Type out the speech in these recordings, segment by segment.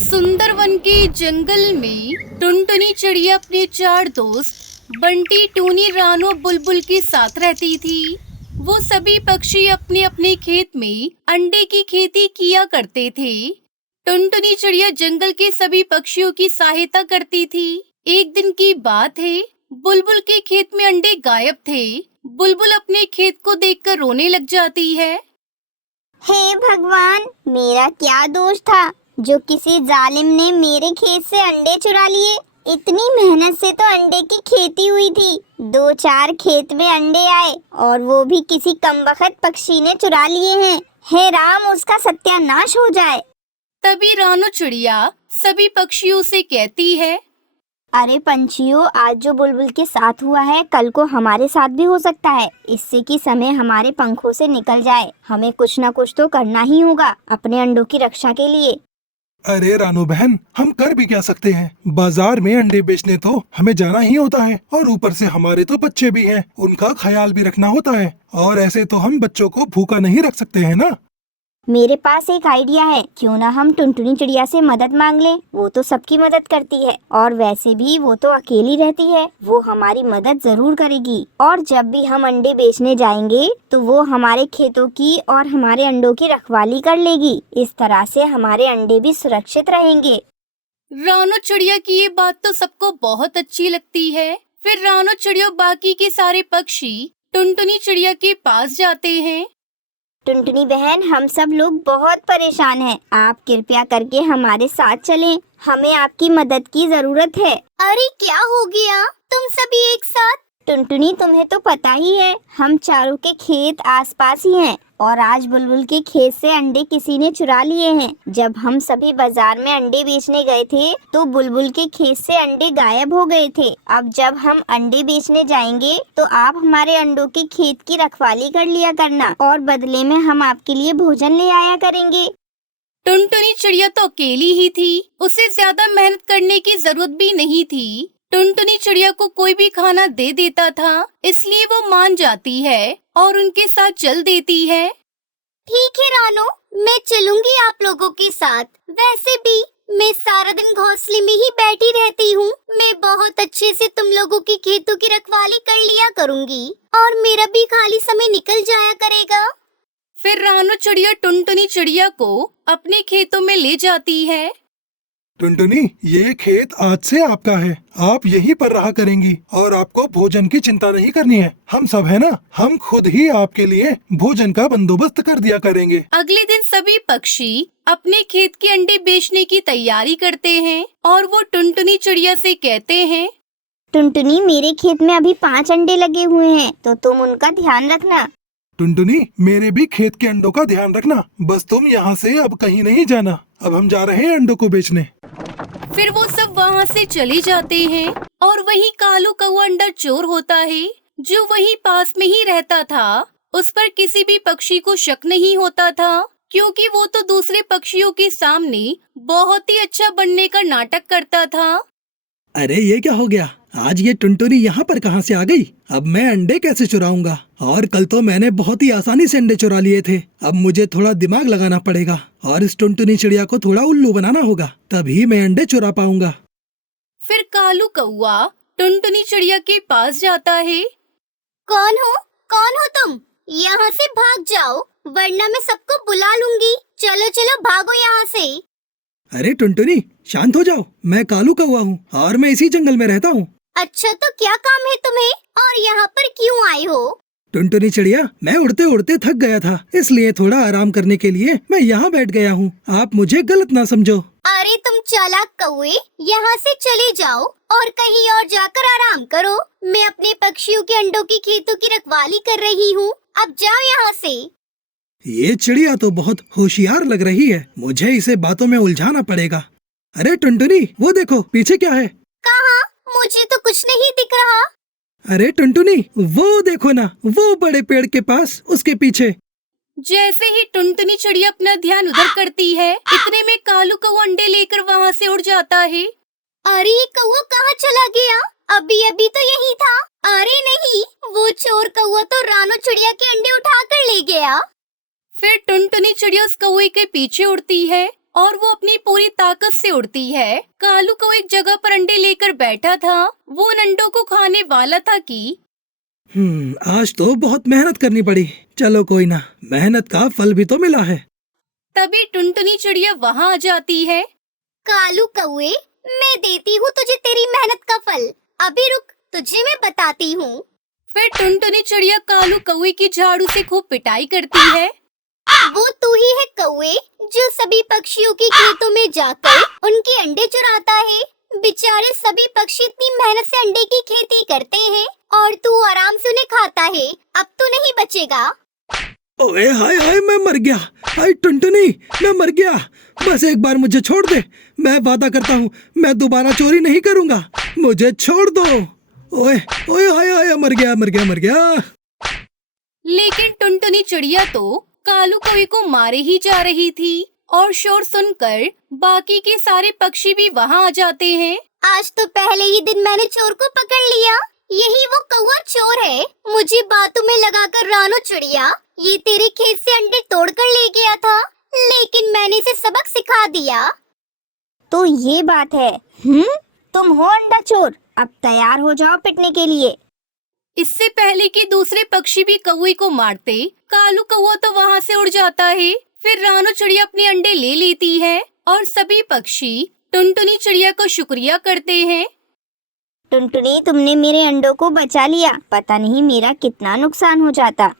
सुंदरवन के जंगल में टुनटुनी चिड़िया अपने चार दोस्त बंटी, टूनी, रानू और बुलबुल के साथ रहती थी। वो सभी पक्षी अपने अपने खेत में अंडे की खेती किया करते थे। टुनटुनी चिड़िया जंगल के सभी पक्षियों की सहायता करती थी। एक दिन की बात है, बुलबुल के खेत में अंडे गायब थे। बुलबुल अपने खेत को देखकर रोने लग जाती है। हे भगवान, मेरा क्या दोष था जो किसी जालिम ने मेरे खेत से अंडे चुरा लिए। इतनी मेहनत से तो अंडे की खेती हुई थी। 2-4 खेत में अंडे आए और वो भी किसी कमबख्त पक्षी ने चुरा लिए हैं। हे राम, उसका सत्यानाश हो जाए। तभी रानू चिड़िया सभी पक्षियों से कहती है, अरे पंछियों, आज जो बुलबुल के साथ हुआ है कल को हमारे साथ भी हो सकता है। इससे कि समय हमारे पंखों से निकल जाए। हमें कुछ न कुछ तो करना ही होगा अपने अंडों की रक्षा के लिए। अरे रानू बहन, हम कर भी क्या सकते हैं। बाजार में अंडे बेचने तो हमें जाना ही होता है और ऊपर से हमारे तो बच्चे भी हैं, उनका ख्याल भी रखना होता है। और ऐसे तो हम बच्चों को भूखा नहीं रख सकते हैं ना। मेरे पास एक आइडिया है, क्यों ना हम टुनटुनी चिड़िया से मदद मांग लें। वो तो सबकी मदद करती है और वैसे भी वो तो अकेली रहती है। वो हमारी मदद जरूर करेगी और जब भी हम अंडे बेचने जाएंगे तो वो हमारे खेतों की और हमारे अंडों की रखवाली कर लेगी। इस तरह से हमारे अंडे भी सुरक्षित रहेंगे। रानू चिड़िया की ये बात तो सबको बहुत अच्छी लगती है। फिर रानू चिड़िया और बाकी के सारे पक्षी टुनटुनी चिड़िया के पास जाते हैं। टुनटुनी बहन, हम सब लोग बहुत परेशान हैं। आप कृपया करके हमारे साथ चलें। हमें आपकी मदद की जरूरत है। अरे क्या हो गया, तुम सभी एक साथ? टुनटुनी, तुम्हें तो पता ही है, हम चारों के खेत आसपास ही हैं और आज बुलबुल के खेत से अंडे किसी ने चुरा लिए हैं। जब हम सभी बाजार में अंडे बेचने गए थे तो बुलबुल के खेत से अंडे गायब हो गए थे। अब जब हम अंडे बेचने जाएंगे तो आप हमारे अंडों के खेत की रखवाली कर लिया करना और बदले में हम आपके लिए भोजन ले आया करेंगे। टुनटुनी चिड़िया तो अकेली ही थी, उसे ज्यादा मेहनत करने की जरूरत भी नहीं थी। टुनटुनी चिड़िया को कोई भी खाना दे देता था, इसलिए वो मान जाती है और उनके साथ चल देती है। ठीक है रानू, मैं चलूंगी आप लोगों के साथ। वैसे भी मैं सारा दिन घोंसले में ही बैठी रहती हूँ। मैं बहुत अच्छे से तुम लोगों की खेतों की रखवाली कर लिया करूँगी और मेरा भी खाली समय निकल जाया करेगा। फिर रानू चिड़िया टुनटुनी चिड़िया को अपने खेतों में ले जाती है। टुनटुनी, ये खेत आज से आपका है। आप यहीं पर रहा करेंगी और आपको भोजन की चिंता नहीं करनी है। हम सब है ना, हम खुद ही आपके लिए भोजन का बंदोबस्त कर दिया करेंगे। अगले दिन सभी पक्षी अपने खेत के अंडे बेचने की तैयारी करते हैं और वो टुनटुनी चिड़िया से कहते हैं, टुनटुनी, मेरे खेत में अभी 5 अंडे लगे हुए हैं तो तुम उनका ध्यान रखना। टुनटुनी, मेरे भी खेत के अंडों का ध्यान रखना। बस तुम यहाँ से अब कहीं नहीं जाना। अब हम जा रहे हैं अंडों को बेचने। फिर वो सब वहाँ से चले जाते हैं और वही कालू कौवा अंडा चोर होता है, जो वही पास में ही रहता था। उस पर किसी भी पक्षी को शक नहीं होता था, क्योंकि वो तो दूसरे पक्षियों के सामने बहुत ही अच्छा बनने का नाटक करता था। अरे ये क्या हो गया, आज ये टुनटुनी यहाँ पर कहाँ से आ गई। अब मैं अंडे कैसे चुराऊंगा। और कल तो मैंने बहुत ही आसानी से अंडे चुरा लिए थे। अब मुझे थोड़ा दिमाग लगाना पड़ेगा और इस टुनटुनी चिड़िया को थोड़ा उल्लू बनाना होगा, तभी मैं अंडे चुरा पाऊंगा। फिर कालू कौवा टुनटुनी चिड़िया के पास जाता है। कौन हो तुम? यहाँ से भाग जाओ वरना मैं सबको बुला लूंगी। चलो चलो भागो यहाँ से। अरे टुनटुनी, शांत हो जाओ। मैं कालू कौवा हूँ और मैं इसी जंगल में रहता हूँ। अच्छा, तो क्या काम है तुम्हें और यहाँ पर क्यों आए हो? टुनटुनी चिड़िया, मैं उड़ते उड़ते थक गया था, इसलिए थोड़ा आराम करने के लिए मैं यहाँ बैठ गया हूँ। आप मुझे गलत ना समझो। अरे तुम चालाक कौवे, यहाँ से चले जाओ और कहीं और जाकर आराम करो। मैं अपने पक्षियों के अंडों की खेतों की रखवाली कर रही हूँ। अब जाओ यहाँ से। ये चिड़िया तो बहुत होशियार लग रही है, मुझे इसे बातों में उलझाना पड़ेगा। अरे टुनटुनी, वो देखो पीछे क्या है। कहाँ? मुझे तो कुछ नहीं दिख रहा। अरे टुनटुनी, वो देखो ना, वो बड़े पेड़ के पास, उसके पीछे। जैसे ही टुनटुनी चिड़िया अपना ध्यान उधर करती है, इतने में कालू कौवा अंडे लेकर वहाँ से उड़ जाता है। अरे ये कौवा कहाँ चला गया? अभी अभी तो यही था। अरे नहीं, वो चोर कौवा तो रानू चिड़िया के अंडे उठा कर ले गया। फिर टुनटुनी चिड़िया उस कौवे के पीछे उड़ती है और वो अपनी पूरी ताकत से उड़ती है। कालू को एक जगह पर अंडे लेकर बैठा था। वो उन अंडों को खाने वाला था कि आज तो बहुत मेहनत करनी पड़ी। चलो कोई ना, मेहनत का फल भी तो मिला है। तभी टुनटुनी चिड़िया वहाँ आ जाती है। कालू कौए, मैं देती हूँ तुझे तेरी मेहनत का फल। अभी रुक, तुझे मैं बताती हूँ। फिर टुनटुनी चिड़िया कालू कौए की झाड़ू से खूब पिटाई करती है। वो तू ही है कौए जो सभी पक्षियों के खेतों में जाकर उनके अंडे चुराता है। बेचारे सभी पक्षी इतनी मेहनत से अंडे की खेती करते हैं और तू आराम से उन्हें खाता है। अब तो नहीं बचेगा। ओए हाय हाय, मैं मर गया। हाय टुनटुनी, मैं मर गया। बस एक बार मुझे छोड़ दे। मैं वादा करता हूँ मैं दोबारा चोरी नहीं करूँगा। मुझे छोड़ दो। ओए ओए हाय हाय, मर गया मर गया मर गया। लेकिन टुनटुनी चिड़िया तो कालू कौए को मारे ही जा रही थी और शोर सुनकर बाकी के सारे पक्षी भी वहाँ आ जाते हैं। आज तो पहले ही दिन मैंने चोर को पकड़ लिया। यही वो कौवा चोर है। मुझे बातों में लगाकर रानो चिड़िया ये तेरे खेत से अंडे तोड़कर ले गया था, लेकिन मैंने इसे सबक सिखा दिया। तो ये बात है। तुम हो अंडा चोर। अब तैयार हो जाओ पिटने के लिए। इससे पहले कि दूसरे पक्षी भी कौवे को मारते, कालू कौवा तो वहाँ से उड़ जाता है। फिर रानो चिड़िया अपने अंडे ले लेती है और सभी पक्षी टुनटुनी चिड़िया को शुक्रिया करते हैं। टुनटुनी, तुमने मेरे अंडों को बचा लिया। पता नहीं मेरा कितना नुकसान हो जाता।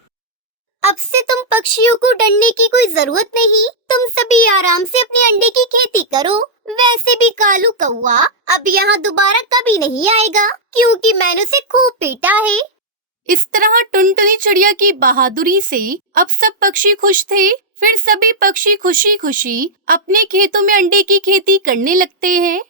अब से तुम पक्षियों को डरने की कोई जरूरत नहीं। तुम सभी आराम से अपने अंडे की खेती करो। वैसे भी कालू कौवा अब यहाँ दोबारा कभी नहीं आएगा, क्योंकि मैंने उसे खूब पीटा है। इस तरह टुनटुनी चिड़िया की बहादुरी से अब सब पक्षी खुश थे। फिर सभी पक्षी खुशी खुशी अपने खेतों में अंडे की खेती करने लगते हैं।